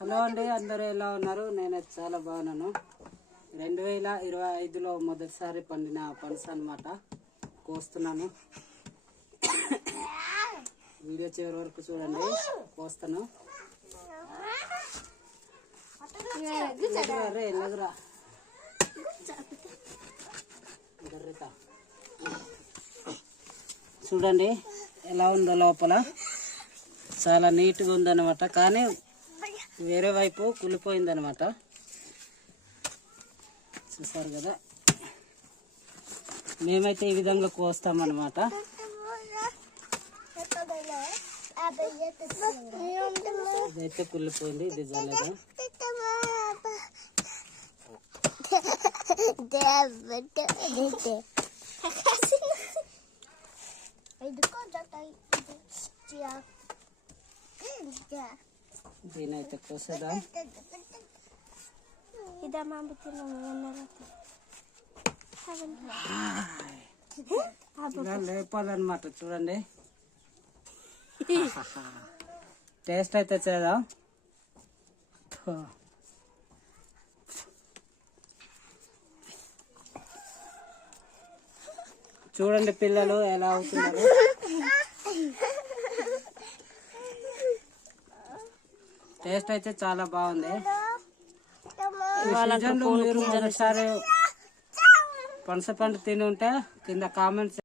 Hello అండి, అందరూ ఎలా ఉన్నారు? నేనైతే చాలా బాగున్నాను. 2025లో మొదటిసారి పండిన పనస అన్నమాట. కోస్తున్నాను. వీడియో చివరి వరకు చూడండి, కోస్తాను. చూడండి ఎలా ఉందో, లోపల చాలా నీట్గా ఉందన్నమాట. కానీ వేరే వైపు కులిపోయిందనమాట. చూసారు కదా, మేమైతే ఈ విధంగా కోస్తామన్నమాట. ఇదైతే కుళ్ళిపోయింది, ఇది జల్లగా. దీనైతే కోసేద్దాం. ఇలా లేపాలన్నమాట. చూడండి, టేస్ట్ అయితే చేద్దాం. చూడండి పిల్లలు ఎలా అవుతున్నారు. టేస్ట్ అయితే చాలా బాగుంది. మీరు మొదటిసారి పనస పండు తిని ఉంటే కింద కామెంట్స్